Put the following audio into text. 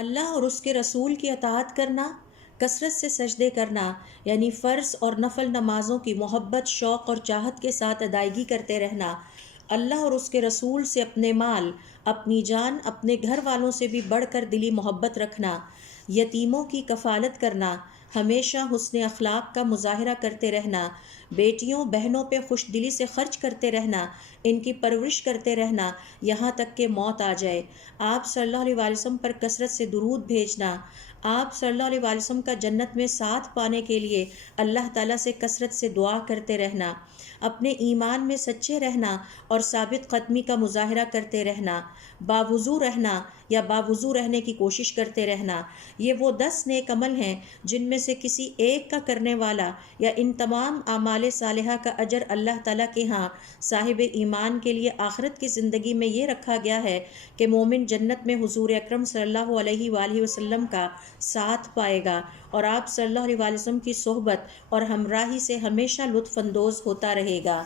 اللہ اور اس کے رسول کی اطاعت کرنا، کثرت سے سجدے کرنا، یعنی فرض اور نفل نمازوں کی محبت، شوق اور چاہت کے ساتھ ادائیگی کرتے رہنا، اللہ اور اس کے رسول سے اپنے مال، اپنی جان، اپنے گھر والوں سے بھی بڑھ کر دلی محبت رکھنا، یتیموں کی کفالت کرنا، ہمیشہ حسن اخلاق کا مظاہرہ کرتے رہنا، بیٹیوں بہنوں پہ خوش دلی سے خرچ کرتے رہنا، ان کی پرورش کرتے رہنا یہاں تک کہ موت آ جائے، آپ صلی اللہ علیہ وآلہ وسلم پر کثرت سے درود بھیجنا، آپ صلی اللہ علیہ وآلہ وسلم کا جنت میں ساتھ پانے کے لیے اللہ تعالیٰ سے کثرت سے دعا کرتے رہنا، اپنے ایمان میں سچے رہنا اور ثابت قدمی کا مظاہرہ کرتے رہنا، باوضو رہنا یا باوضو رہنے کی کوشش کرتے رہنا، یہ وہ 10 نیک عمل ہیں جن میں سے کسی ایک کا کرنے والا یا ان تمام اعمال صالحہ کا اجر اللہ تعالیٰ کے ہاں صاحب ایمان کے لیے آخرت کی زندگی میں یہ رکھا گیا ہے کہ مومن جنت میں حضور اکرم صلی اللہ علیہ وآلہ وسلم کا ساتھ پائے گا اور آپ صلی اللہ علیہ وآلہ وسلم کی صحبت اور ہمراہی سے ہمیشہ لطف اندوز ہوتا رہے گا۔